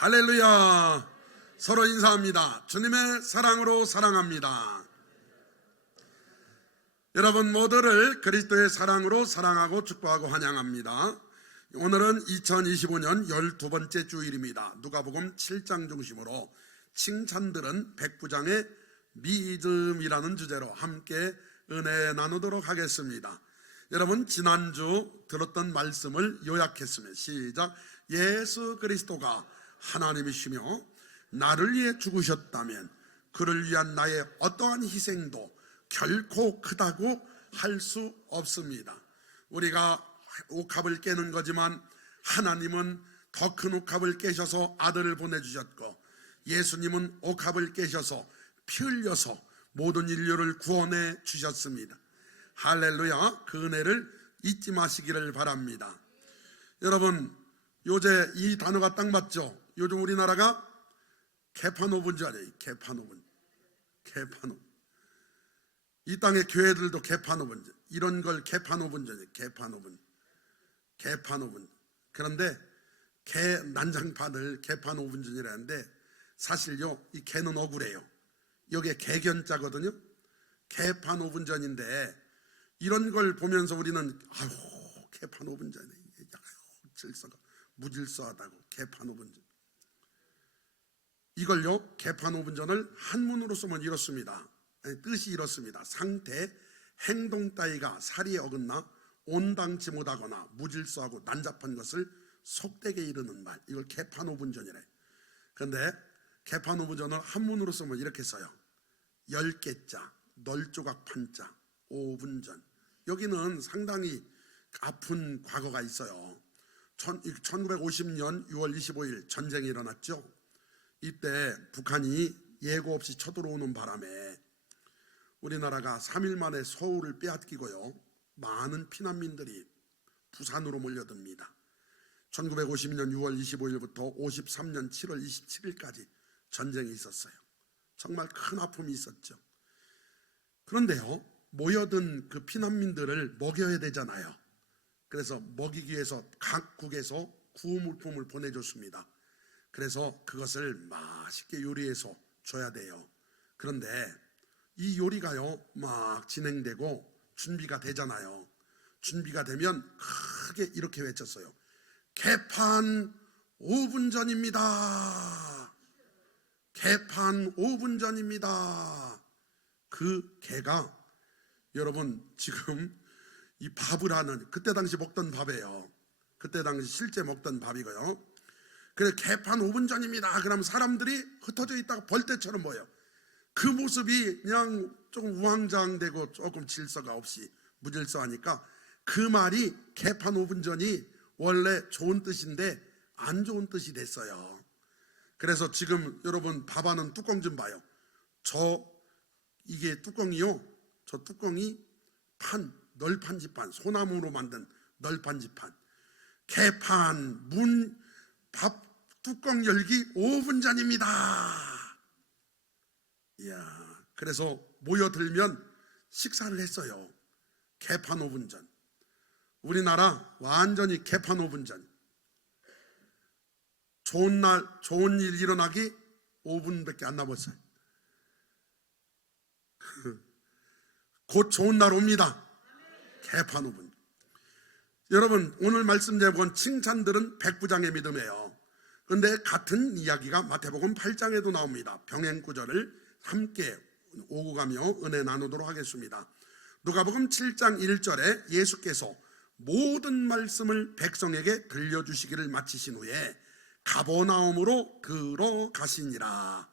할렐루야. 서로 인사합니다. 주님의 사랑으로 사랑합니다. 여러분 모두를 그리스도의 사랑으로 사랑하고 축복하고 환영합니다. 오늘은 2025년 12번째 주일입니다. 누가복음 7장 중심으로 칭찬들은 백부장의 믿음이라는 주제로 함께 은혜 나누도록 하겠습니다. 여러분 지난주 들었던 말씀을 요약했으면 시작. 예수 그리스도가 하나님이시며 나를 위해 죽으셨다면 그를 위한 나의 어떠한 희생도 결코 크다고 할 수 없습니다. 우리가 옥합을 깨는 거지만 하나님은 더 큰 옥합을 깨셔서 아들을 보내주셨고, 예수님은 옥합을 깨셔서 피 흘려서 모든 인류를 구원해 주셨습니다. 할렐루야. 그 은혜를 잊지 마시기를 바랍니다. 여러분 요새 이 단어가 딱 맞죠? 요즘 우리나라가 개판오분 줄 알아요. 개판오분. 이 땅의 교회들도 개판오분, 이런 걸 개판오분 줄 알아요. 개판오분. 그런데 개 난장판을 개판오분전이라는데 사실요 이 개는 억울해요. 여기에 개견자거든요. 개판오분전인데 이런 걸 보면서 우리는 아유 개판오분전이 질서가 무질서하다고 개판오분전. 이걸요 개판오분전을 한문으로 쓰면 이렇습니다. 뜻이 이렇습니다. 상태, 행동 따위가 사리에 어긋나 온당치 못하거나 무질서하고 난잡한 것을 속되게 이르는 말, 이걸 개판오분전이래. 그런데 개판오분전을 한문으로 쓰면 이렇게 써요. 10개자, 널조각 판자, 오분전. 여기는 상당히 아픈 과거가 있어요. 1950년 6월 25일 전쟁이 일어났죠. 이때 북한이 예고 없이 쳐들어오는 바람에 우리나라가 3일 만에 서울을 빼앗기고요, 많은 피난민들이 부산으로 몰려듭니다. 1950년 6월 25일부터 53년 7월 27일까지 전쟁이 있었어요. 정말 큰 아픔이 있었죠. 그런데요 모여든 그 피난민들을 먹여야 되잖아요. 그래서 먹이기 위해서 각국에서 구호물품을 보내줬습니다. 그래서 그것을 맛있게 요리해서 줘야 돼요. 그런데 이 요리가요 막 진행되고 준비가 되잖아요. 준비가 되면 크게 이렇게 외쳤어요. 개판 5분 전입니다. 개판 5분 전입니다. 그 개가 여러분 지금 이 밥을 하는, 그때 당시 먹던 밥이에요. 그때 당시 실제 먹던 밥이고요. 그래서 개판 5분 전입니다. 그러면 사람들이 흩어져 있다가 벌떼처럼 모여. 그 모습이 그냥 조금 우왕좌왕되고 조금 질서가 없이 무질서하니까 그 말이 개판 5분 전이 원래 좋은 뜻인데 안 좋은 뜻이 됐어요. 그래서 지금 여러분 밥하는 뚜껑 좀 봐요. 이게 뚜껑이요, 저 뚜껑이 널판지판, 소나무로 만든 널판지판. 개판 밥 뚜껑 열기 5분 전입니다. 이야, 그래서 모여들면 식사를 했어요. 개판 5분 전. 우리나라 완전히 개판 5분 전. 좋은 일 일어나기 5분밖에 안 남았어요. 곧 좋은 날 옵니다. 개판 5분. 여러분 오늘 말씀 제목은 칭찬들은 백부장의 믿음이에요. 그런데 같은 이야기가 마태복음 8장에도 나옵니다. 병행 구절을 함께 오고 가며 은혜 나누도록 하겠습니다. 누가복음 7장 1절에 예수께서 모든 말씀을 백성에게 들려주시기를 마치신 후에 가버나움으로 들어가시니라.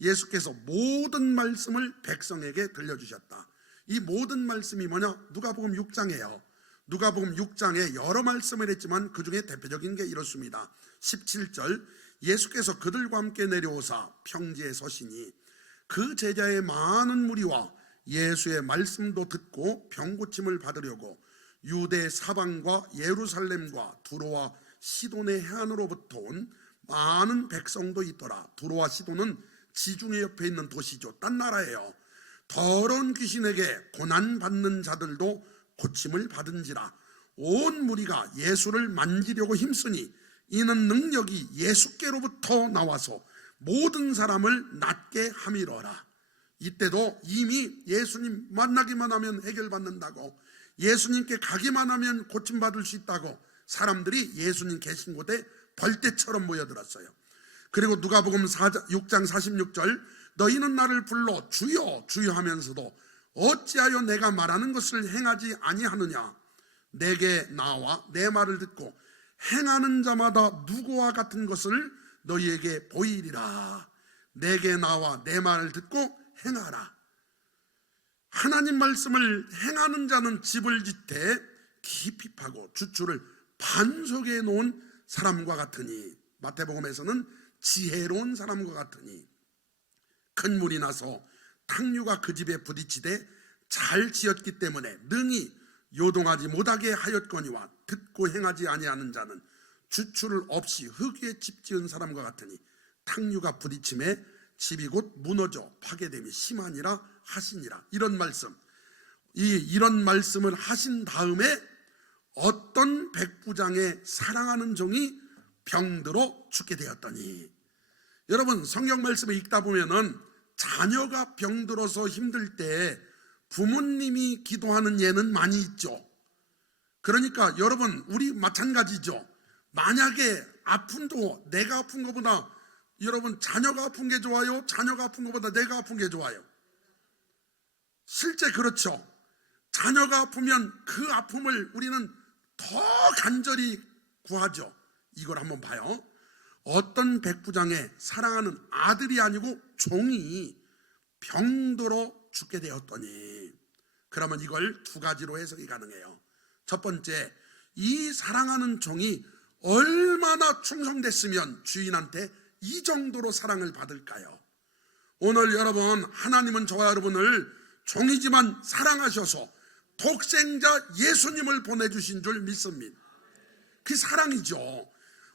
예수께서 모든 말씀을 백성에게 들려주셨다. 이 모든 말씀이 뭐냐? 누가복음 6장이에요. 누가복음 6장에 여러 말씀을 했지만 그 중에 대표적인 게 이렇습니다. 17절, 예수께서 그들과 함께 내려오사 평지에 서시니 그 제자의 많은 무리와 예수의 말씀도 듣고 병고침을 받으려고 유대 사방과 예루살렘과 두로와 시돈의 해안으로부터 온 많은 백성도 있더라. 두로와 시돈은 지중해 옆에 있는 도시죠. 딴 나라예요. 더러운 귀신에게 고난받는 자들도 고침을 받은지라. 온 무리가 예수를 만지려고 힘쓰니 이는 능력이 예수께로부터 나와서 모든 사람을 낫게 함이로라. 이때도 이미 예수님 만나기만 하면 해결받는다고, 예수님께 가기만 하면 고침받을 수 있다고 사람들이 예수님 계신 곳에 벌떼처럼 모여들었어요. 그리고 누가복음 6장 46절, 너희는 나를 불러 주여 주여 하면서도 어찌하여 내가 말하는 것을 행하지 아니하느냐. 내게 나와 내 말을 듣고 행하는 자마다 누구와 같은 것을 너희에게 보이리라. 내게 나와 내 말을 듣고 행하라. 하나님 말씀을 행하는 자는 집을 짓되 깊이 파고 주추를 반석에 놓은 사람과 같으니, 마태복음에서는 지혜로운 사람과 같으니, 큰 물이 나서 탕류가 그 집에 부딪히되 잘 지었기 때문에 능히 요동하지 못하게 하였거니와, 듣고 행하지 아니하는 자는 주추를 없이 흙 위에 집 지은 사람과 같으니 탕류가 부딪힘에 집이 곧 무너져 파괴됨이 심하니라 하시니라. 이런 말씀을 하신 다음에 어떤 백부장의 사랑하는 종이 병들어 죽게 되었더니, 여러분 성경 말씀을 읽다 보면은 자녀가 병들어서 힘들 때 부모님이 기도하는 예는 많이 있죠. 그러니까 여러분 우리 마찬가지죠. 만약에 아픈도 내가 아픈 것보다 여러분 자녀가 아픈 게 좋아요? 자녀가 아픈 것보다 내가 아픈 게 좋아요? 실제 그렇죠. 자녀가 아프면 그 아픔을 우리는 더 간절히 구하죠. 이걸 한번 봐요. 어떤 백부장의 사랑하는 아들이 아니고 종이 병들어 죽게 되었더니, 그러면 이걸 두 가지로 해석이 가능해요. 첫 번째, 이 사랑하는 종이 얼마나 충성됐으면 주인한테 이 정도로 사랑을 받을까요? 오늘 여러분, 하나님은 저와 여러분을 종이지만 사랑하셔서 독생자 예수님을 보내주신 줄 믿습니다. 그 사랑이죠.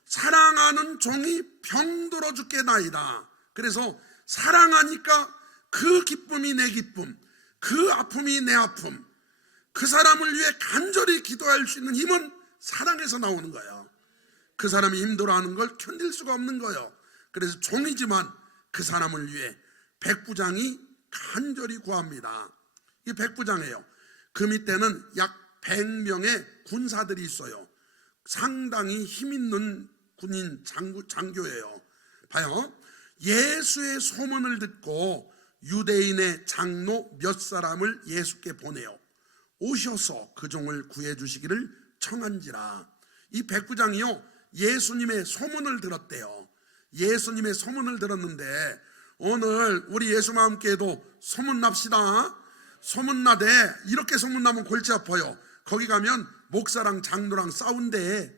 사랑하는 종이 병들어 죽겠나이다. 그래서 사랑하니까 그 기쁨이 내 기쁨, 그 아픔이 내 아픔, 그 사람을 위해 간절히 기도할 수 있는 힘은 사랑에서 나오는 거예요. 그 사람이 힘들어하는 걸 견딜 수가 없는 거예요. 그래서 종이지만 그 사람을 위해 백부장이 간절히 구합니다. 이 백부장이에요. 그 밑에는 약 100명의 군사들이 있어요. 상당히 힘있는 군인 장교예요. 봐요. 예수의 소문을 듣고 유대인의 장로 몇 사람을 예수께 보내요. 오셔서 그 종을 구해주시기를 청한지라. 이 백부장이요, 예수님의 소문을 들었대요. 예수님의 소문을 들었는데, 오늘 우리 예수와 함께해도 소문납시다. 소문나대. 이렇게 소문나면 골치 아파요. 거기 가면 목사랑 장로랑 싸운대.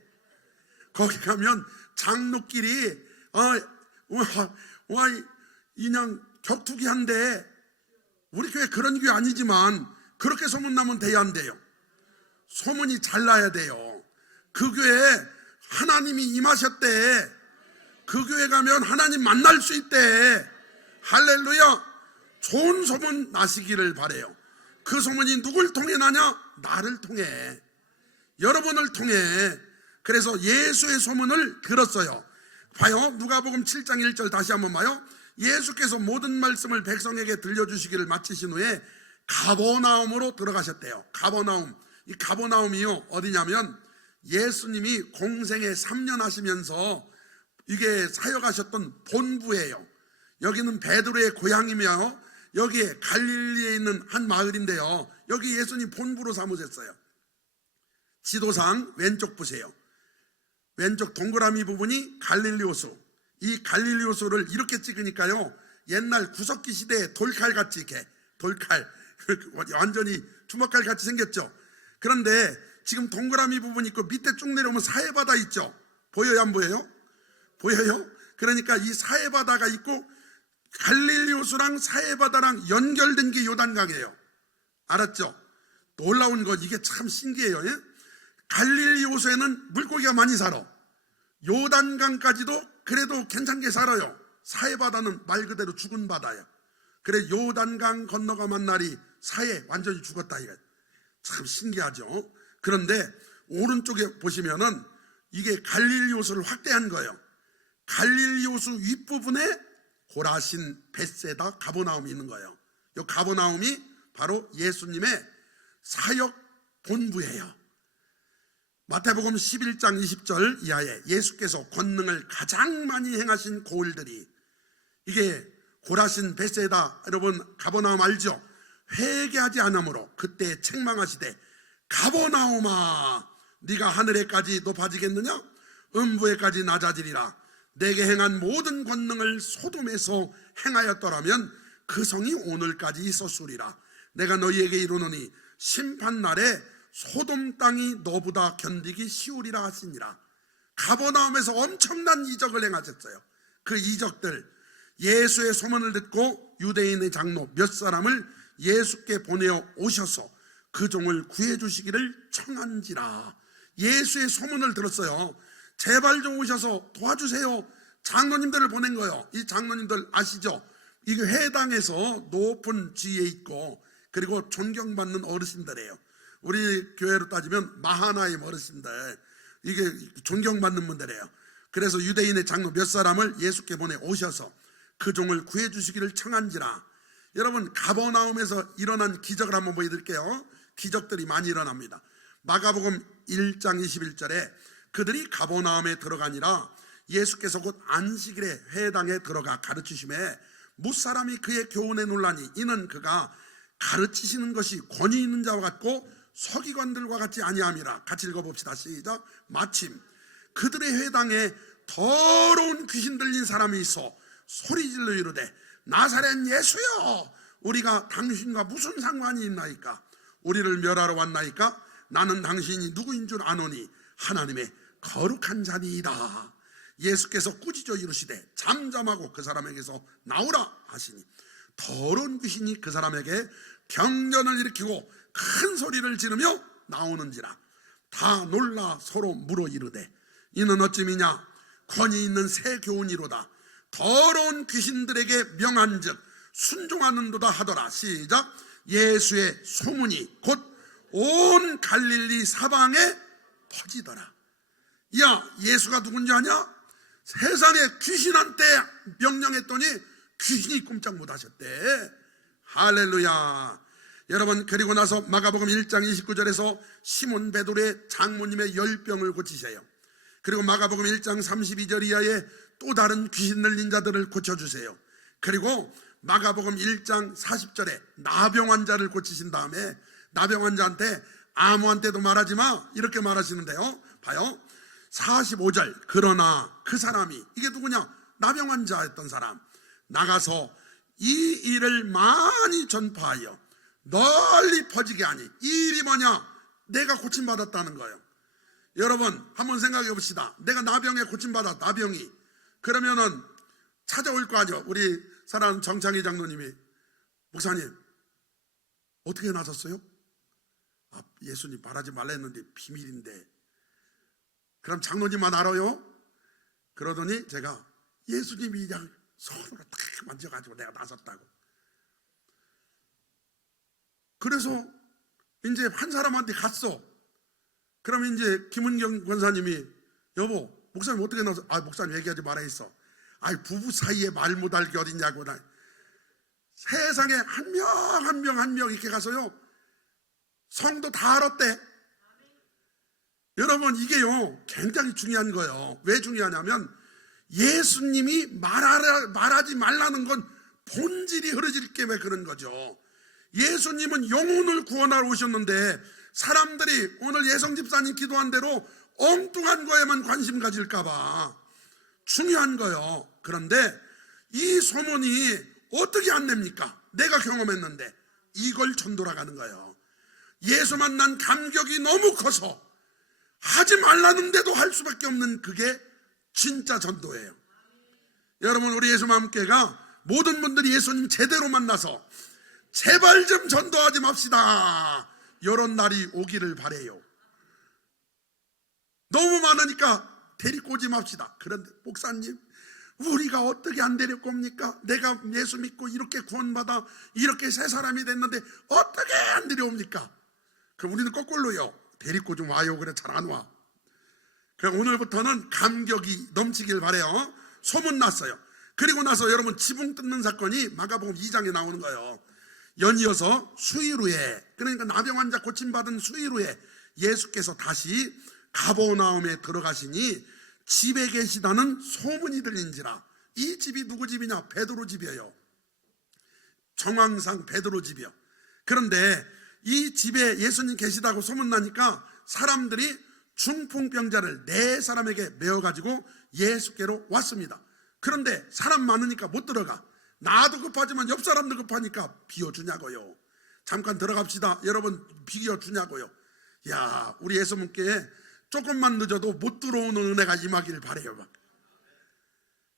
거기 가면 장로끼리 그냥 격투기 한대. 우리 교회 그런 교회 아니지만 그렇게 소문나면 돼야 안 돼요. 소문이 잘 나야 돼요. 그 교회에 하나님이 임하셨대. 그 교회 가면 하나님 만날 수 있대. 할렐루야. 좋은 소문 나시기를 바래요. 그 소문이 누굴 통해 나냐? 나를 통해, 여러분을 통해. 그래서 예수의 소문을 들었어요. 봐요. 누가복음 7장 1절 다시 한번 봐요. 예수께서 모든 말씀을 백성에게 들려주시기를 마치신 후에 가버나움으로 들어가셨대요. 가버나움. 이 가버나움이요, 어디냐면 예수님이 공생에 3년 하시면서 이게 사역하셨던 본부예요. 여기는 베드로의 고향이며 여기에 갈릴리에 있는 한 마을인데요, 여기 예수님 본부로 삼으셨어요. 지도상 왼쪽 보세요. 왼쪽 동그라미 부분이 갈릴리 호수. 이 갈릴리 호수를 이렇게 찍으니까요, 옛날 구석기 시대에 돌칼같이 이렇게, 돌칼 완전히 주먹칼 같이 생겼죠. 그런데 지금 동그라미 부분 있고 밑에 쭉 내려오면 사해바다 있죠. 보여요, 안 보여요? 보여요? 그러니까 이 사해바다가 있고 갈릴리 호수랑 사해바다랑 연결된 게 요단강이에요. 알았죠? 놀라운 거, 이게 참 신기해요. 예? 갈릴리 호수에는 물고기가 많이 살아. 요단강까지도 그래도 괜찮게 살아요. 사해바다는 말 그대로 죽은 바다예요. 그래 요단강 건너가만 날이 사해 완전히 죽었다. 이거 참 신기하죠. 그런데 오른쪽에 보시면은 이게 갈릴리 호수를 확대한 거예요. 갈릴리 호수 윗부분에 고라신, 벳세다, 가버나움이 있는 거예요. 이 가버나움이 바로 예수님의 사역 본부예요. 마태복음 11장 20절 이하에 예수께서 권능을 가장 많이 행하신 고을들이, 이게 고라신, 벳세다, 여러분 가버나움 알죠? 회개하지 않으므로 그때 책망하시되 가버나움아 네가 하늘에까지 높아지겠느냐? 음부에까지 낮아지리라. 내게 행한 모든 권능을 소돔에서 행하였더라면 그 성이 오늘까지 있었으리라. 내가 너희에게 이르노니 심판날에 소돔 땅이 너보다 견디기 쉬우리라 하시니라. 가버나움에서 엄청난 이적을 행하셨어요. 그 이적들, 예수의 소문을 듣고 유대인의 장로 몇 사람을 예수께 보내어 오셔서 그 종을 구해주시기를 청한지라. 예수의 소문을 들었어요. 제발 좀 오셔서 도와주세요. 장로님들을 보낸 거예요. 이 장로님들 아시죠? 이게 회당에서 높은 지위에 있고 그리고 존경받는 어르신들이에요. 우리 교회로 따지면 마하나임 어르신들, 이게 존경받는 분들이에요. 그래서 유대인의 장로 몇 사람을 예수께 보내 오셔서 그 종을 구해주시기를 청한지라. 여러분 가버나움에서 일어난 기적을 한번 보여드릴게요. 기적들이 많이 일어납니다. 마가복음 1장 21절에 그들이 가버나움에 들어가니라 예수께서 곧 안식일에 회당에 들어가 가르치심에 무사람이 그의 교훈에 놀라니 이는 그가 가르치시는 것이 권위 있는 자와 같고 서기관들과 같지 아니함이라. 같이 읽어봅시다. 시작. 마침 그들의 회당에 더러운 귀신 들린 사람이 있어 소리질러 이르되 나사렛 예수여 우리가 당신과 무슨 상관이 있나이까? 우리를 멸하러 왔나이까? 나는 당신이 누구인 줄 아노니 하나님의 거룩한 자니이다. 예수께서 꾸짖어 이르시되 잠잠하고 그 사람에게서 나오라 하시니 더러운 귀신이 그 사람에게 경련을 일으키고 큰 소리를 지르며 나오는지라. 다 놀라 서로 물어 이르되 이는 어찌미냐? 권위 있는 새 교훈이로다. 더러운 귀신들에게 명한즉 순종하는도다 하더라. 시작. 예수의 소문이 곧 온 갈릴리 사방에 퍼지더라. 야, 예수가 누군지 아냐? 세상에 귀신한테 명령했더니 귀신이 꼼짝 못하셨대. 할렐루야. 여러분, 그리고 나서 마가복음 1장 29절에서 시몬 베드로의 장모님의 열병을 고치세요. 그리고 마가복음 1장 32절 이하에 또 다른 귀신 들린 자들을 고쳐주세요. 그리고 마가복음 1장 40절에 나병 환자를 고치신 다음에 나병 환자한테 아무한테도 말하지 마 이렇게 말하시는데요. 봐요. 45절 그러나 그 사람이, 이게 누구냐? 나병 환자였던 사람, 나가서 이 일을 많이 전파하여 널리 퍼지게 하니, 이 일이 뭐냐? 내가 고침받았다는 거예요. 여러분 한번 생각해 봅시다. 내가 나병에 고침받았다. 나병이 그러면은 찾아올 거 아니요. 우리 사랑하는 정창희 장로님이 목사님 어떻게 나섰어요? 아, 예수님 말하지 말라 했는데 비밀인데. 그럼 장로님만 알아요? 그러더니 제가 예수님이 그냥 손으로 딱 만져가지고 내가 나섰다고. 그래서 이제 한 사람한테 갔어. 그러면 이제 김은경 권사님이 여보 목사님 어떻게 나서? 아, 목사님 얘기하지 말아 있어. 아, 부부 사이에 말 못할 게 어딨냐고. 나 세상에 한 명 한 명 이렇게 가서요 성도 다 알았대. 여러분 이게요 굉장히 중요한 거예요. 왜 중요하냐면 예수님이 말하지 말라는 건 본질이 흐려질 때문에 그런 거죠. 예수님은 영혼을 구원하러 오셨는데 사람들이 오늘 예성 집사님 기도한 대로 엉뚱한 거에만 관심 가질까봐 중요한 거예요. 그런데 이 소문이 어떻게 안 됩니까? 내가 경험했는데 이걸 전도라가는 거예요. 예수 만난 감격이 너무 커서 하지 말라는데도 할 수밖에 없는 그게 진짜 전도예요. 여러분 우리 예수맘교회가 모든 분들이 예수님 제대로 만나서 제발 좀 전도하지 맙시다. 이런 날이 오기를 바래요. 너무 많으니까 데리고 오지 맙시다. 그런데 목사님 우리가 어떻게 안 데리고 옵니까? 내가 예수 믿고 이렇게 구원받아 이렇게 새 사람이 됐는데 어떻게 안 데려옵니까? 그럼 우리는 거꾸로요 데리고 좀 와요. 그래 잘 안 와. 그러니까 오늘부터는 감격이 넘치길 바래요. 소문났어요. 그리고 나서 여러분 지붕 뜯는 사건이 마가복음 2장에 나오는 거예요. 연이어서 수일 후에, 그러니까 나병 환자 고침받은 수일 후에 예수께서 다시 가버나움에 들어가시니 집에 계시다는 소문이 들린지라. 이 집이 누구 집이냐? 베드로 집이에요. 정황상 베드로 집이요. 그런데 이 집에 예수님 계시다고 소문나니까 사람들이 중풍병자를 4사람에게 메어가지고 예수께로 왔습니다. 그런데 사람 많으니까 못 들어가. 나도 급하지만 옆 사람도 급하니까 비워주냐고요. 잠깐 들어갑시다. 여러분 비워주냐고요. 야, 우리 예수님께 조금만 늦어도 못 들어오는 은혜가 임하기를 바래요.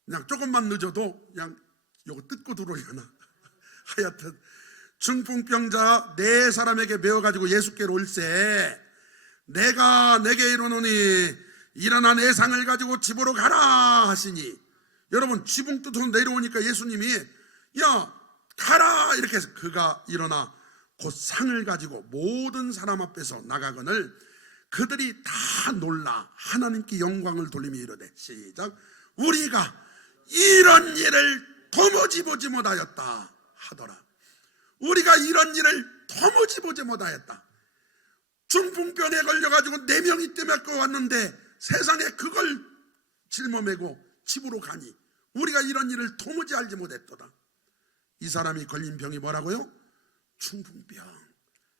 그냥 조금만 늦어도 그냥 요거 뜯고 들어오려나. 하여튼 중풍병자 4사람에게 메어가지고 예수께로 올세, 내가 내게 이르노니 일어나 내 상을 가지고 집으로 가라 하시니, 여러분 지붕 뚫고 내려오니까 예수님이 야 가라 이렇게 해서 그가 일어나 곧 상을 가지고 모든 사람 앞에서 나가거늘 그들이 다 놀라 하나님께 영광을 돌리며 이르되, 시작, 우리가 이런 일을 도무지 보지 못하였다 하더라. 우리가 이런 일을 도무지 보지 못하였다. 중풍병에 걸려가지고 4명이 떼맞고 왔는데 세상에 그걸 짊어매고 집으로 가니 우리가 이런 일을 도무지 알지 못했도다. 이 사람이 걸린 병이 뭐라고요? 중풍병.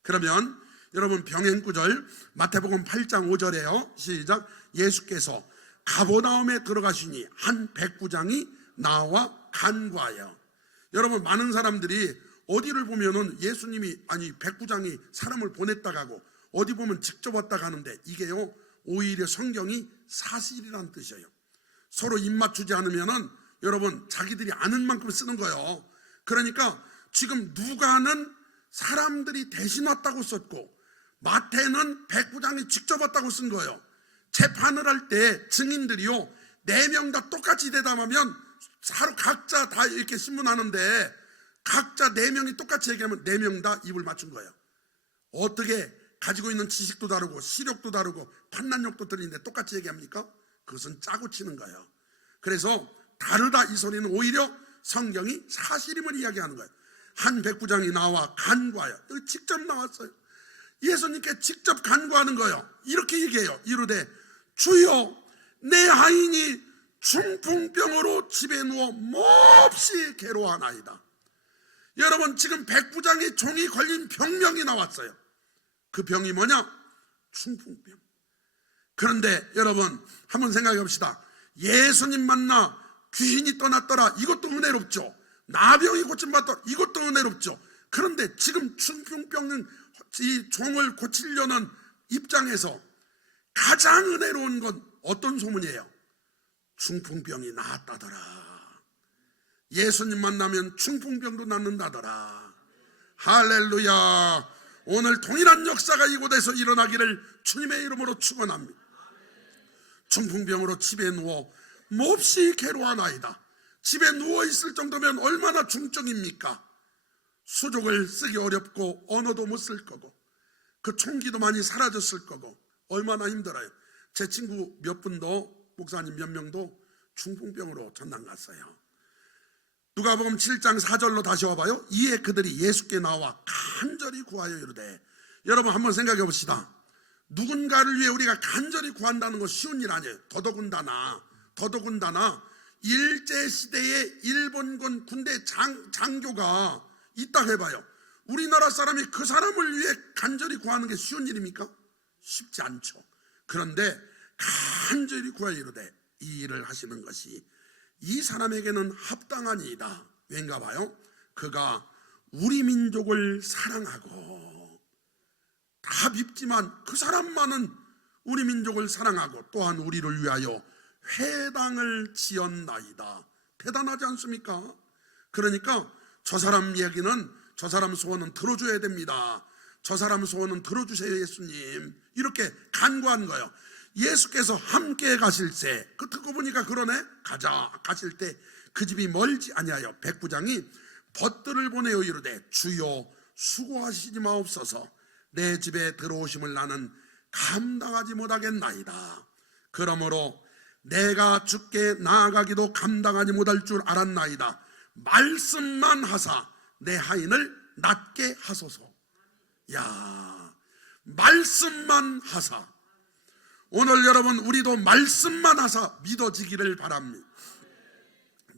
그러면 여러분 병행구절 마태복음 8장 5절에요. 시작, 예수께서 가버나움에 들어가시니 한 백부장이 나와 간구하여. 여러분 많은 사람들이 어디를 보면은 예수님이 아니 백부장이 사람을 보냈다 가고 어디 보면 직접 왔다 가는데 이게요 오히려 성경이 사실이란 뜻이에요. 서로 입 맞추지 않으면은 여러분 자기들이 아는 만큼 쓰는 거예요. 그러니까 지금 누가는 사람들이 대신 왔다고 썼고 마태는 백부장이 직접 왔다고 쓴 거예요. 재판을 할 때 증인들이요 4명 다 똑같이 대답하면 서로 각자 다 이렇게 신문하는데 각자 4명이 똑같이 얘기하면 4명 다 입을 맞춘 거예요. 어떻게 가지고 있는 지식도 다르고 시력도 다르고 판단력도 틀린데 똑같이 얘기합니까? 그것은 짜고 치는 거예요. 그래서 다르다 이 소리는 오히려 성경이 사실임을 이야기하는 거예요. 한 백부장이 나와 간구하여, 여기 직접 나왔어요. 예수님께 직접 간구하는 거예요. 이렇게 얘기해요. 이르되 주여 내 아인이 중풍병으로 집에 누워 몹시 괴로워하나이다. 여러분 지금 백부장의 종이 걸린 병명이 나왔어요. 그 병이 뭐냐? 중풍병. 그런데 여러분 한번 생각해 봅시다. 예수님 만나 귀신이 떠났더라, 이것도 은혜롭죠. 나병이 고침받더라, 이것도 은혜롭죠. 그런데 지금 중풍병은 이 종을 고치려는 입장에서 가장 은혜로운 건 어떤 소문이에요? 중풍병이 나았다더라. 예수님 만나면 중풍병도 낫는다더라. 할렐루야. 오늘 동일한 역사가 이곳에서 일어나기를 주님의 이름으로 축원합니다. 중풍병으로 집에 누워 몹시 괴로워하나이다. 집에 누워있을 정도면 얼마나 중증입니까? 수족을 쓰기 어렵고 언어도 못 쓸 거고 그 총기도 많이 사라졌을 거고 얼마나 힘들어요. 제 친구 몇 분도, 목사님 몇 명도 중풍병으로 전남 갔어요. 누가복음 7장 4절로 다시 와봐요. 이에 그들이 예수께 나와 간절히 구하여 이르되, 여러분 한번 생각해 봅시다. 누군가를 위해 우리가 간절히 구한다는 건 쉬운 일 아니에요. 더더군다나 일제시대에 일본군 군대 장교가 있다 해봐요. 우리나라 사람이 그 사람을 위해 간절히 구하는 게 쉬운 일입니까? 쉽지 않죠. 그런데 간절히 구하여 이르되 이 일을 하시는 것이 이 사람에게는 합당하니이다. 왠가 봐요. 그가 우리 민족을 사랑하고, 다 밉지만 그 사람만은 우리 민족을 사랑하고 또한 우리를 위하여 회당을 지었나이다. 대단하지 않습니까? 그러니까 저 사람 얘기는, 저 사람 소원은 들어줘야 됩니다. 저 사람 소원은 들어주세요 예수님. 이렇게 간구한 거예요. 예수께서 함께 가실세, 그 듣고 보니까 그러네. 가자. 가실 때 그 집이 멀지 아니하여 백부장이 벗들을 보내어 이르되 주여 수고하시지 마옵소서. 내 집에 들어오심을 나는 감당하지 못하겠나이다. 그러므로 내가 주께 나아가기도 감당하지 못할 줄 알았나이다. 말씀만 하사 내 하인을 낫게 하소서. 야, 말씀만 하사. 오늘 여러분 우리도 말씀만 하사 믿어지기를 바랍니다.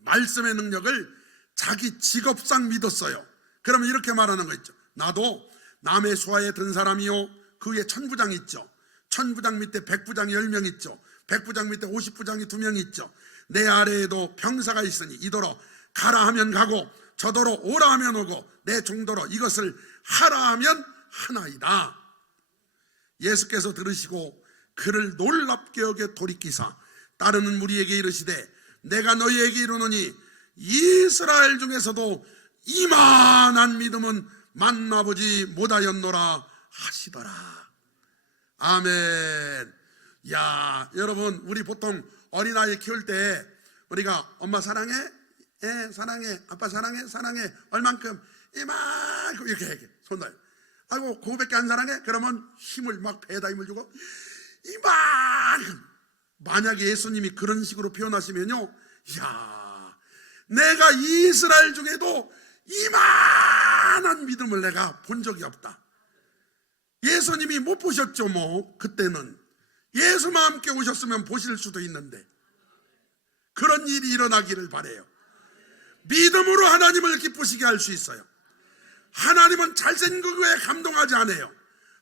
말씀의 능력을 자기 직업상 믿었어요. 그러면 이렇게 말하는 거 있죠. 나도 남의 수하에 든 사람이요, 그 위에 천부장이 있죠. 천부장 밑에 백부장이 10명 있죠. 백부장 밑에 50부장이 2명 있죠. 내 아래에도 병사가 있으니 이더러 가라 하면 가고 저더러 오라 하면 오고 내 종더러 이것을 하라 하면 하나이다. 예수께서 들으시고 그를 놀랍게 여겨 돌이키사 따르는 무리에게 이르시되 내가 너희에게 이르노니 이스라엘 중에서도 이만한 믿음은 만나보지 못하였노라 하시더라. 아멘. 야, 여러분 우리 보통 어린아이 키울 때 우리가 엄마 사랑해? 예, 사랑해. 아빠 사랑해? 사랑해. 얼만큼? 이만큼 이렇게 얘기해. 손을. 아이고 그거밖에 안 사랑해? 그러면 힘을 막 배에다 힘을 주고 이만큼. 만약에 예수님이 그런 식으로 표현하시면요, 이야, 내가 이스라엘 중에도 이만한 믿음을 내가 본 적이 없다. 예수님이 못 보셨죠. 뭐 그때는 예수만 함께 오셨으면 보실 수도 있는데 그런 일이 일어나기를 바라요. 믿음으로 하나님을 기쁘시게 할 수 있어요. 하나님은 잘생긴 거에 감동하지 않아요.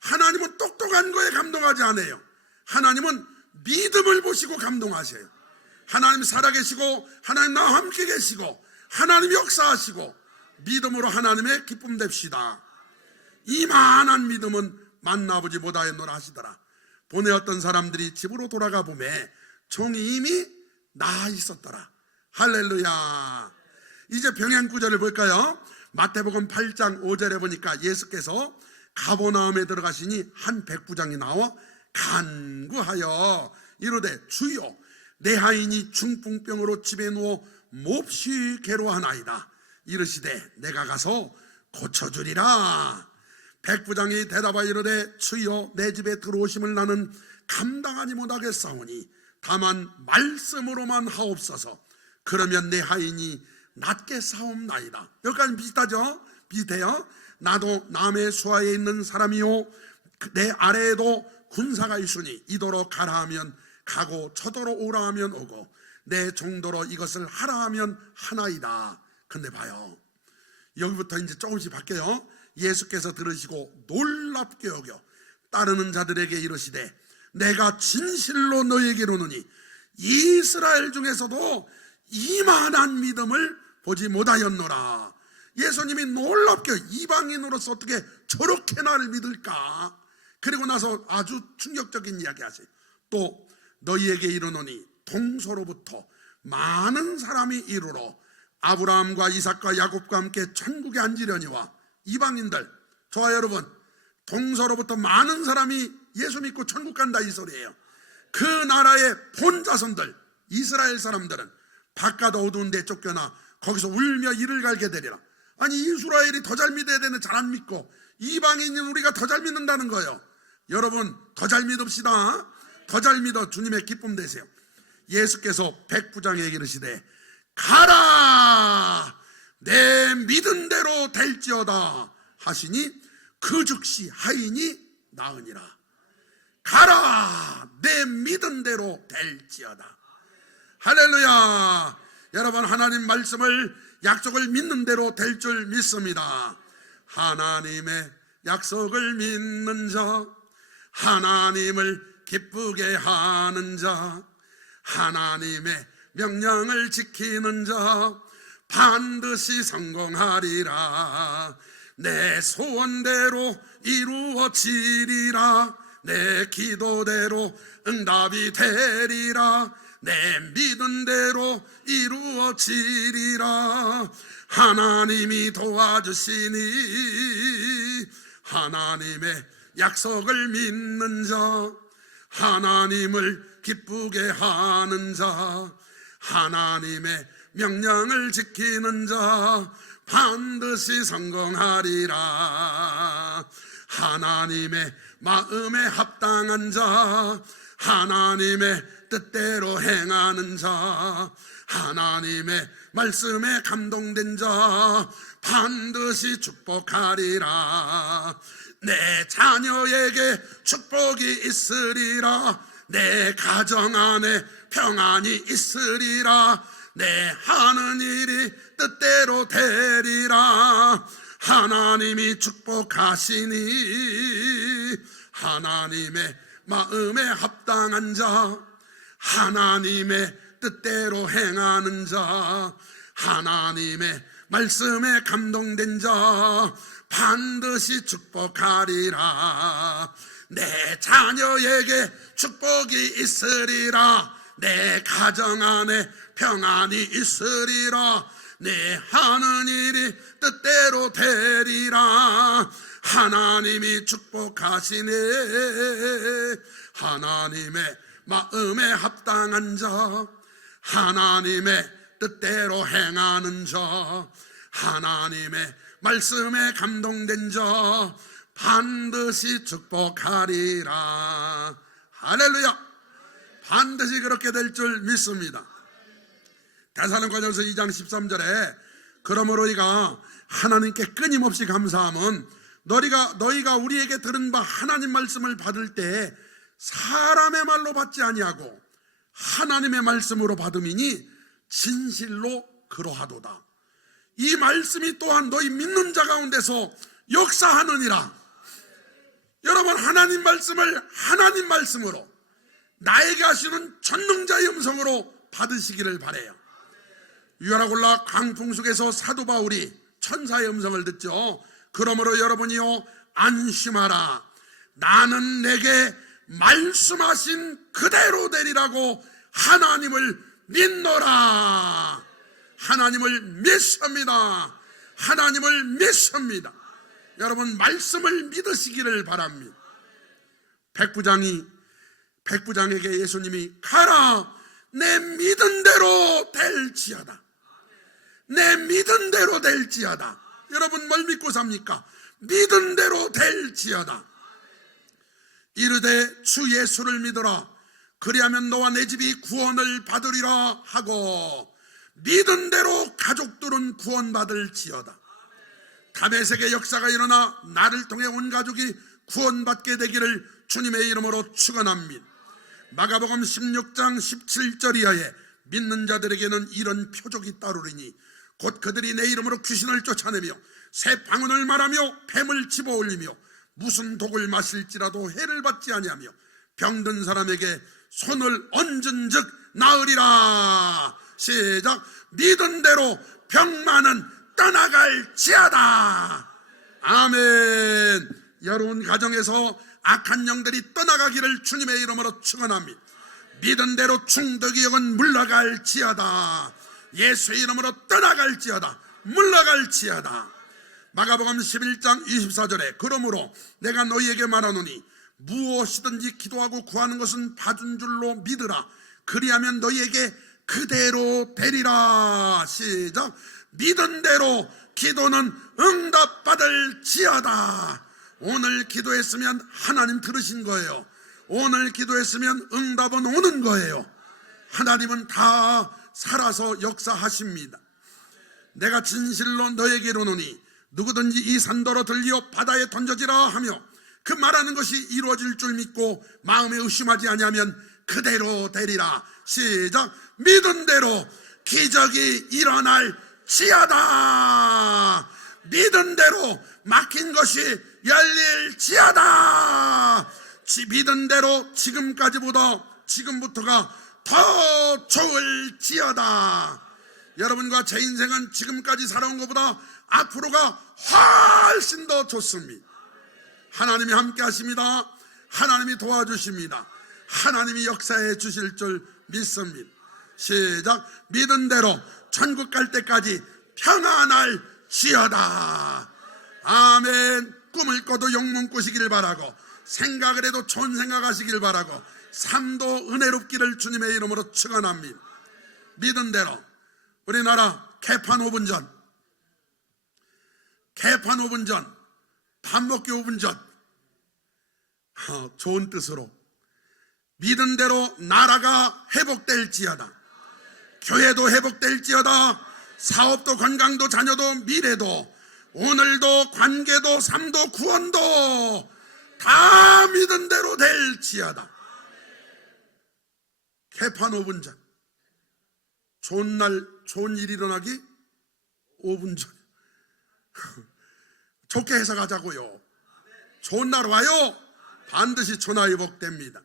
하나님은 똑똑한 거에 감동하지 않아요. 하나님은 믿음을 보시고 감동하셔요. 하나님 살아계시고 하나님 나와 함께 계시고 하나님 역사하시고 믿음으로 하나님의 기쁨 됩시다. 이만한 믿음은 만나보지 못하였노라 하시더라. 보내었던 사람들이 집으로 돌아가 보매 종이 이미 나아 있었더라. 할렐루야. 이제 병행 구절을 볼까요? 마태복음 8장 5절에 보니까 예수께서 가버나움에 들어가시니 한 백부장이 나와 간구하여 이르되 주여 내 하인이 중풍병으로 집에 누워 몹시 괴로워하나이다. 이르시되 내가 가서 고쳐주리라. 백부장이 대답하여 이르되 주여 내 집에 들어오심을 나는 감당하지 못하겠사오니 다만 말씀으로만 하옵소서. 그러면 내 하인이 낫게 사옵나이다. 여기까지 비슷하죠? 비슷해요. 나도 남의 수하에 있는 사람이요 내 아래에도 군사가 있으니 이도로 가라 하면 가고 저도로 오라 하면 오고 내 종도로 이것을 하라 하면 하나이다. 근데 봐요, 여기부터 이제 조금씩 바뀌어요. 예수께서 들으시고 놀랍게 여겨 따르는 자들에게 이르시되 내가 진실로 너희에게 이르노니 이스라엘 중에서도 이만한 믿음을 보지 못하였노라. 예수님이 놀랍게 이방인으로서 어떻게 저렇게 나를 믿을까? 그리고 나서 아주 충격적인 이야기 하세요. 또 너희에게 이르노니 동서로부터 많은 사람이 이르러 아브라함과 이삭과 야곱과 함께 천국에 앉으려니와. 이방인들, 저와 여러분, 동서로부터 많은 사람이 예수 믿고 천국 간다 이 소리예요. 그 나라의 본자손들 이스라엘 사람들은 바깥 어두운 데 쫓겨나 거기서 울며 이를 갈게 되리라. 아니 이스라엘이 더 잘 믿어야 되는데 잘 안 믿고 이방인인 우리가 더 잘 믿는다는 거예요. 여러분 더 잘 믿읍시다. 더 잘 믿어 주님의 기쁨 되세요. 예수께서 백부장에게 이르시되 가라 내 믿은 대로 될지어다 하시니 그 즉시 하인이 나으니라. 가라 내 믿은 대로 될지어다. 할렐루야. 여러분 하나님 말씀을 약속을 믿는 대로 될 줄 믿습니다. 하나님의 약속을 믿는 자, 하나님을 기쁘게 하는 자, 하나님의 명령을 지키는 자 반드시 성공하리라. 내 소원대로 이루어지리라. 내 기도대로 응답이 되리라. 내 믿은 대로 이루어지리라. 하나님이 도와주시니 하나님의 약속을 믿는 자, 하나님을 기쁘게 하는 자, 하나님의 명령을 지키는 자 반드시 성공하리라. 하나님의 마음에 합당한 자, 하나님의 뜻대로 행하는 자, 하나님의 말씀에 감동된 자 반드시 축복하리라. 내 자녀에게 축복이 있으리라. 내 가정 안에 평안이 있으리라. 내 하는 일이 뜻대로 되리라. 하나님이 축복하시니 하나님의 마음에 합당한 자, 하나님의 뜻대로 행하는 자, 하나님의 말씀에 감동된 자 반드시 축복하리라. 내 자녀에게 축복이 있으리라. 내 가정 안에 평안이 있으리라. 내 하는 일이 뜻대로 되리라. 하나님이 축복하시네. 하나님의 마음에 합당한 자, 하나님의 뜻대로 행하는 자, 하나님의 말씀에 감동된 자 반드시 축복하리라. 할렐루야. 반드시 그렇게 될 줄 믿습니다. 데살로니가전서 2장 13절에 그러므로 우리가 하나님께 끊임없이 감사함은 너희가 우리에게 들은 바 하나님 말씀을 받을 때 사람의 말로 받지 아니하고 하나님의 말씀으로 받음이니 진실로 그러하도다. 이 말씀이 또한 너희 믿는 자 가운데서 역사하느니라. 여러분, 하나님 말씀을 하나님 말씀으로 나에게 하시는 전능자의 음성으로 받으시기를 바라요. 유아라골라 강풍 속에서 사도 바울이 천사의 음성을 듣죠. 그러므로 여러분이요 안심하라. 나는 내게 말씀하신 그대로 되리라고 하나님을 믿노라. 하나님을 믿습니다. 하나님을 믿습니다. 여러분, 말씀을 믿으시기를 바랍니다. 백부장에게 예수님이 가라, 내 믿은 대로 될지어다. 내 믿은 대로 될지어다. 여러분, 뭘 믿고 삽니까? 믿은 대로 될지어다. 이르되 주 예수를 믿어라. 그리하면 너와 내 집이 구원을 받으리라 하고 믿은 대로 가족들은 구원받을지어다. 다메섹의 역사가 일어나 나를 통해 온 가족이 구원받게 되기를 주님의 이름으로 축원합니다. 마가복음 16장 17절 이하에 믿는 자들에게는 이런 표적이 따르리니 곧 그들이 내 이름으로 귀신을 쫓아내며 새 방언을 말하며 뱀을 집어올리며 무슨 독을 마실지라도 해를 받지 아니하며 병든 사람에게 손을 얹은즉 나으리라. 시작. 믿은 대로 병만은 떠나갈지어다. 아멘. 여러분 가정에서 악한 영들이 떠나가기를 주님의 이름으로 축원합니다. 믿은 대로 충덕이 영은 물러갈지어다. 예수의 이름으로 떠나갈지어다. 물러갈지어다. 마가복음 11장 24절에 그러므로 내가 너희에게 말하노니 무엇이든지 기도하고 구하는 것은 받은 줄로 믿으라. 그리하면 너희에게 그대로 되리라. 시작. 믿은 대로 기도는 응답받을지어다. 오늘 기도했으면 하나님 들으신 거예요. 오늘 기도했으면 응답은 오는 거예요. 하나님은 다 살아서 역사하십니다. 내가 진실로 너에게 이르노니 누구든지 이 산더러 들리어 바다에 던져지라 하며 그 말하는 것이 이루어질 줄 믿고 마음에 의심하지 아니하면 그대로 되리라. 시작. 믿은 대로 기적이 일어날지어다. 믿은 대로 막힌 것이 열릴지어다. 믿은 대로 지금부터가 더 좋을지어다. 여러분과 제 인생은 지금까지 살아온 것보다 앞으로가 훨씬 더 좋습니다. 하나님이 함께 하십니다. 하나님이 도와주십니다. 하나님이 역사해 주실 줄 믿습니다. 시작. 믿은 대로 천국 갈 때까지 평안할지어다. 아멘. 꿈을 꿔도 영문 꾸시기를 바라고 생각을 해도 좋은 생각하시길 바라고 삶도 은혜롭기를 주님의 이름으로 축원합니다. 믿은 대로 우리나라 개판 5분 전, 밥 먹기 5분 전, 좋은 뜻으로 믿은 대로 나라가 회복될지어다. 교회도 회복될지어다. 사업도 건강도 자녀도 미래도 오늘도 관계도 삶도 구원도 다 믿은 대로 될지어다. 개판 5분 전. 좋은 날 좋은 일 일어나기 5분 전. 좋게 해석하자고요. 좋은 날 와요. 반드시 천하의복됩니다.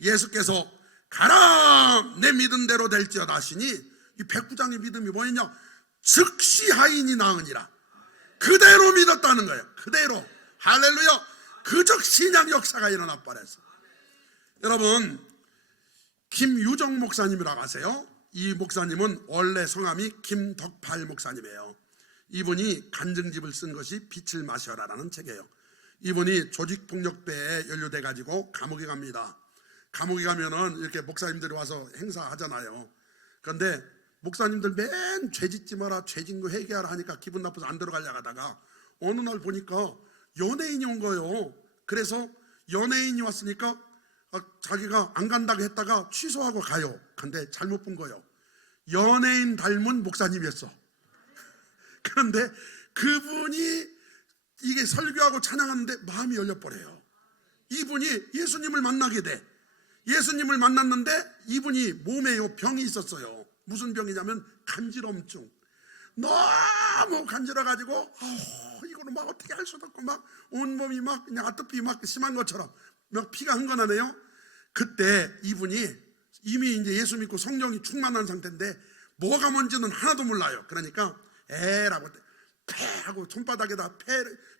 예수께서 가라 내 믿은 대로 될지어다 하시니 이 백부장의 믿음이 뭐였냐? 즉시 하인이 나으니라. 그대로 믿었다는 거예요. 그대로. 할렐루야. 그적 신약 역사가 일어나 버렸어. 여러분, 김유정 목사님이라고 아세요? 이 목사님은 원래 성함이 김덕팔 목사님이에요. 이분이 간증집을 쓴 것이 빛을 마셔라라는 책이에요. 이분이 조직폭력배에 연루돼 가지고 감옥에 갑니다. 감옥에 가면은 이렇게 목사님들이 와서 행사하잖아요. 그런데 목사님들 맨 죄짓지 마라, 죄진거 회개하라 하니까 기분 나빠서 안 들어가려고 하다가 어느 날 보니까 연예인이 온 거예요. 그래서 연예인이 왔으니까 자기가 안 간다고 했다가 취소하고 가요. 근데 잘못 본 거예요. 연예인 닮은 목사님이었어. 그런데 그분이 이게 설교하고 찬양하는데 마음이 열려버려요. 이분이 예수님을 만나게 돼. 예수님을 만났는데 이분이 몸에 병이 있었어요. 무슨 병이냐면 간지럼증. 너무 간지러가지고 이거는 막 어떻게 할 수도 없고 막 온몸이 막 그냥 아토피 막 심한 것처럼 막 피가 흥건하네요. 그때 이분이 이미 이제 예수 믿고 성령이 충만한 상태인데 뭐가 뭔지는 하나도 몰라요. 그러니까 에라고 패 하고 손바닥에다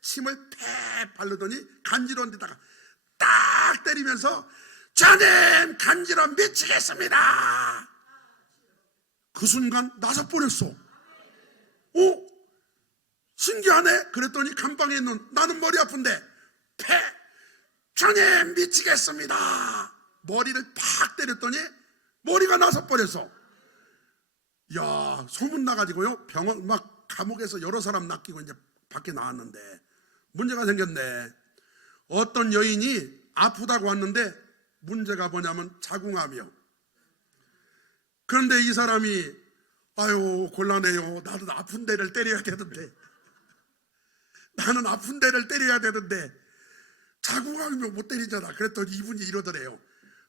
침을 패 바르더니 간지러운 데다가 딱 때리면서 저는 간지러 미치겠습니다. 그 순간 나서 버렸어. 신기하네. 그랬더니 감방에 있는 나는 머리 아픈데 저는 미치겠습니다. 머리를 팍 때렸더니 머리가 나서 버렸어. 야, 소문 나가지고요. 병원 막 감옥에서 여러 사람 낚이고 이제 밖에 나왔는데 문제가 생겼네. 어떤 여인이 아프다고 왔는데 문제가 뭐냐면 자궁암이요. 그런데 이 사람이 아유 곤란해요. 나도 아픈 데를 때려야 되는데 나는 아픈 데를 때려야 되는데 자궁암이면 못 때리잖아. 그랬더니 이분이 이러더래요.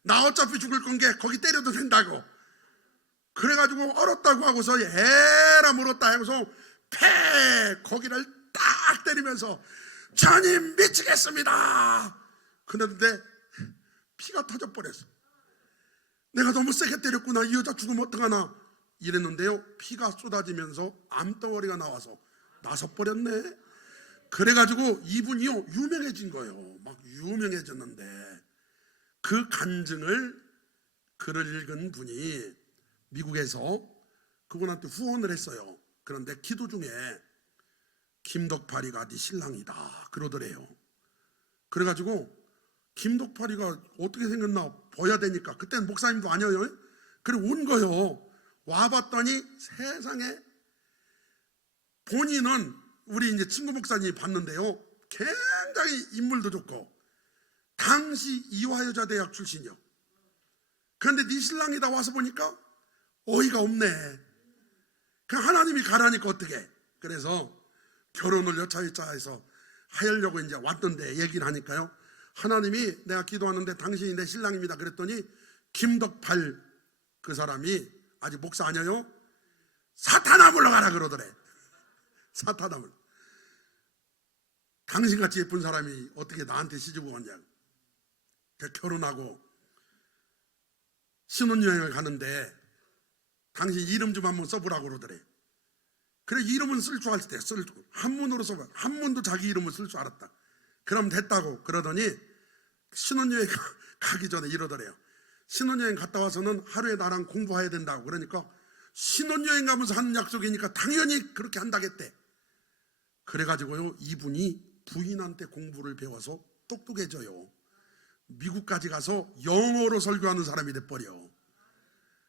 나 어차피 죽을 건 게 거기 때려도 된다고. 그래가지고 얼었다고 하고서 에라 물었다 하고서 거기를 딱 때리면서 저님 미치겠습니다. 그런데 피가 터져버렸어. 내가 너무 세게 때렸구나. 이 여자 죽으면 어떡하나 이랬는데요. 피가 쏟아지면서 암덩어리가 나와서 나서버렸네. 그래가지고 이분이요 유명해진 거예요. 막 유명해졌는데 그 간증을 글을 읽은 분이 미국에서 그분한테 후원을 했어요. 그런데 기도 중에 김덕팔이가 네 신랑이다 그러더래요. 그래가지고 김덕팔이가 어떻게 생겼나 봐야 되니까 그때는 목사님도 아니에요. 그래 온 거예요. 와봤더니 세상에 본인은 우리 이제 친구 목사님이 봤는데요. 굉장히 인물도 좋고 당시 이화여자대학 출신이요. 그런데 네 신랑이다 와서 보니까 어이가 없네. 그 하나님이 가라니까 어떻게? 그래서 결혼을 여차여차해서 하려고 이제 왔던데 얘기를 하니까요. 하나님이 내가 기도하는데 당신이 내 신랑입니다. 그랬더니 김덕팔 그 사람이 아직 목사 아니에요? 사탄아 물러가라 그러더래. 사탄아 물러. 당신같이 예쁜 사람이 어떻게 나한테 시집을 왔냐. 결혼하고 신혼여행을 가는데 당신 이름 좀 한번 써보라고 그러더래. 그래 이름은 쓸 줄 알았대. 한문으로 써봐. 한문도 자기 이름을 쓸 줄 알았다. 그럼 됐다고 그러더니 신혼여행 가기 전에 이러더래요. 신혼여행 갔다 와서는 하루에 나랑 공부해야 된다고. 그러니까 신혼여행 가면서 하는 약속이니까 당연히 그렇게 한다겠대. 그래가지고요 이분이 부인한테 공부를 배워서 똑똑해져요. 미국까지 가서 영어로 설교하는 사람이 돼버려.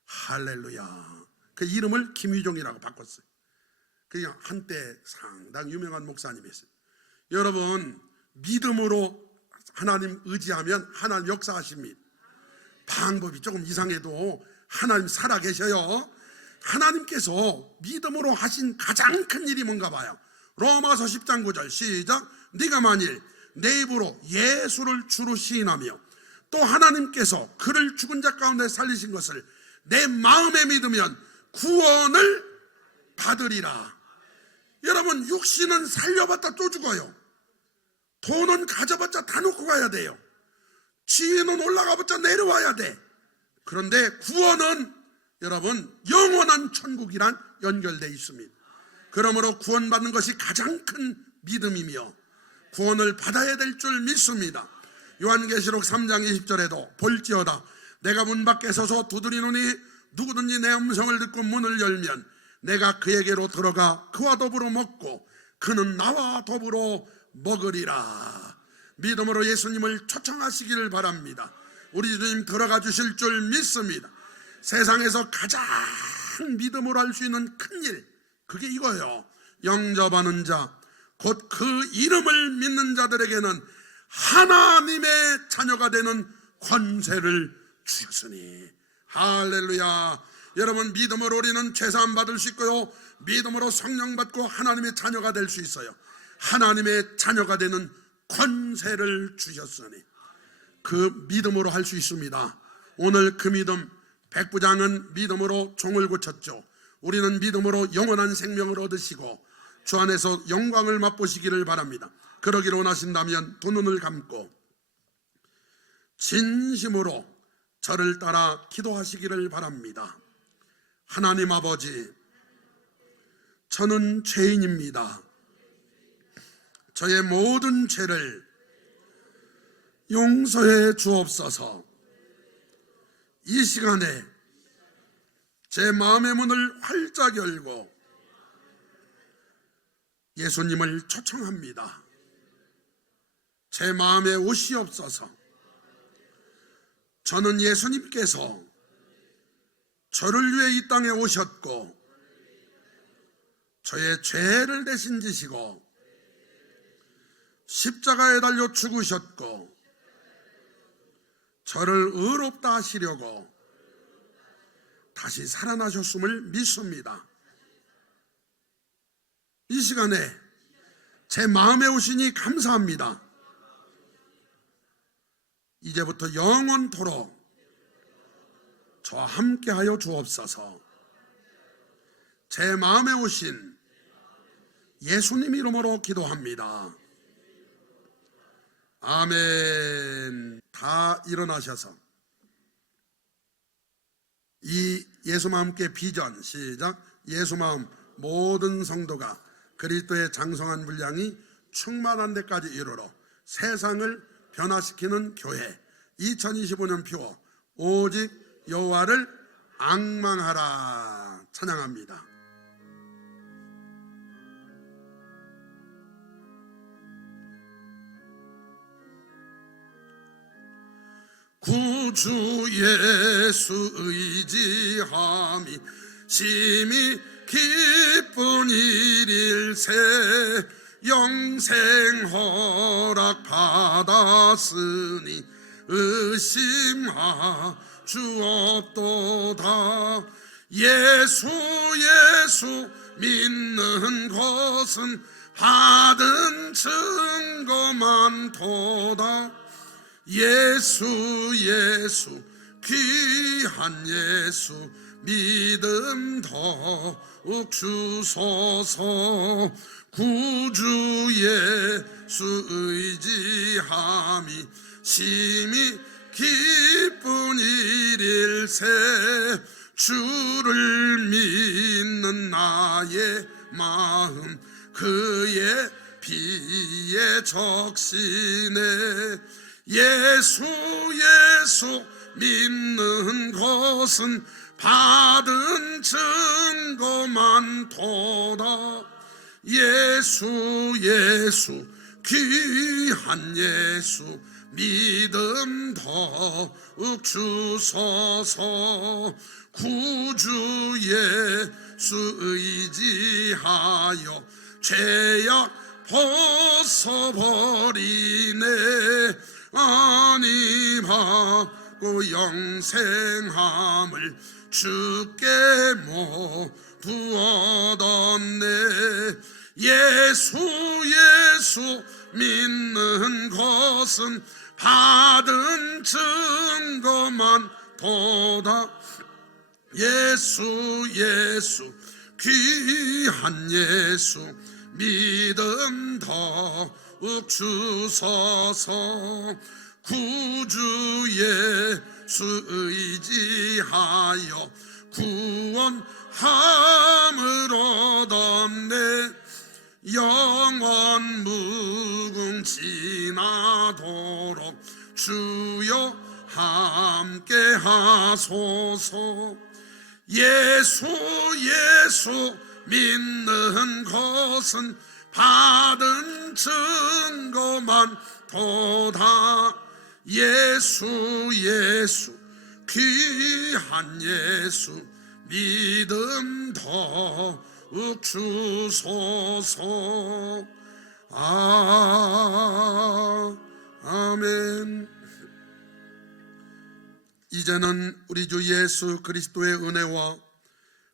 할렐루야. 그 이름을 김유정이라고 바꿨어요. 그냥 한때 상당히 유명한 목사님이었어요. 여러분 믿음으로 하나님 의지하면 하나님 역사하십니다. 방법이 조금 이상해도 하나님 살아계셔요. 하나님께서 믿음으로 하신 가장 큰 일이 뭔가 봐요. 로마서 10장 9절 시작. 네가 만일 내 입으로 예수를 주로 시인하며 또 하나님께서 그를 죽은 자 가운데 살리신 것을 내 마음에 믿으면 구원을 받으리라. 여러분, 육신은 살려봤자 또 죽어요. 돈은 가져봤자 다 놓고 가야 돼요. 지위는 올라가봤자 내려와야 돼. 그런데 구원은 여러분 영원한 천국이란 연결되어 있습니다. 그러므로 구원받는 것이 가장 큰 믿음이며 구원을 받아야 될 줄 믿습니다. 요한계시록 3장 20절에도 볼지어다 내가 문 밖에 서서 두드리노니 누구든지 내 음성을 듣고 문을 열면 내가 그에게로 들어가 그와 더불어 먹고 그는 나와 더불어 먹으리라. 믿음으로 예수님을 초청하시기를 바랍니다. 우리 주님 들어가 주실 줄 믿습니다. 세상에서 가장 믿음으로 할 수 있는 큰일, 그게 이거예요. 영접하는 자, 곧 그 이름을 믿는 자들에게는 하나님의 자녀가 되는 권세를 주셨으니. 할렐루야. 여러분, 믿음으로 우리는 죄사함 받을 수 있고요, 믿음으로 성령 받고 하나님의 자녀가 될 수 있어요. 하나님의 자녀가 되는 권세를 주셨으니 그 믿음으로 할 수 있습니다. 오늘 그 믿음, 백부장은 믿음으로 종을 고쳤죠. 우리는 믿음으로 영원한 생명을 얻으시고 주 안에서 영광을 맛보시기를 바랍니다. 그러기를 원하신다면 두 눈을 감고 진심으로 저를 따라 기도하시기를 바랍니다. 하나님 아버지, 저는 죄인입니다. 저의 모든 죄를 용서해 주옵소서. 이 시간에 제 마음의 문을 활짝 열고 예수님을 초청합니다. 제 마음에 오시옵소서. 저는 예수님께서 저를 위해 이 땅에 오셨고 저의 죄를 대신 지시고 십자가에 달려 죽으셨고 저를 의롭다 하시려고 다시 살아나셨음을 믿습니다. 이 시간에 제 마음에 오시니 감사합니다. 이제부터 영원토록 저와 함께하여 주옵소서. 제 마음에 오신 예수님 이름으로 기도합니다. 아멘. 다 일어나셔서 이 예수와 함께 비전 시작. 예수마음 모든 성도가 그리스도의 장성한 분량이 충만한 데까지 이르러 세상을 변화시키는 교회 2025년 표 오직 여호와를 앙망하라 찬양합니다. 구주 예수 의지함이 심히 기쁜 일일세 영생 허락 받았으니 의심하 주옵도다. 예수 믿는 것은 받은 증거만 도다. 예수 귀한 예수 믿음 더욱 주소서. 구주 예수 의지함이 심히 기쁜 일일세 주를 믿는 나의 마음 그의 피에 적시네. 예수 믿는 것은 받은 증거만 도다. 예수 귀한 예수 믿음 더욱 주소서. 구주 예수 의지하여 죄악 벗어버리네. 아니 받고 받고 영생함을 주께 모두 얻었네. 예수 믿는 것은 받은 증거만 도다. 예수 귀한 예수 믿음 더욱 주소서. 구주 예수 의지하여 구원함을 얻었네. 영원 무궁지나도록 주여 함께 하소서. 예수 믿는 것은 받은 증거만 도다. 예수 귀한 예수 믿음 더욱 주소서. 아멘. 이제는 우리 주 예수 그리스도의 은혜와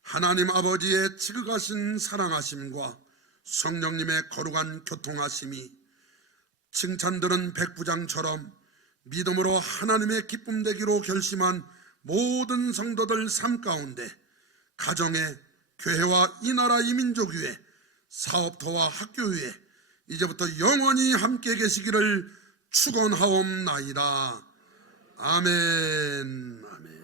하나님 아버지의 지극하신 사랑하심과 성령님의 거룩한 교통하심이 칭찬들은 백부장처럼 믿음으로 하나님의 기쁨 되기로 결심한 모든 성도들 삶 가운데, 가정에, 교회와 이 나라 이 민족 위에, 사업터와 학교 위에 이제부터 영원히 함께 계시기를 축원하옵나이다. 아멘. 아멘.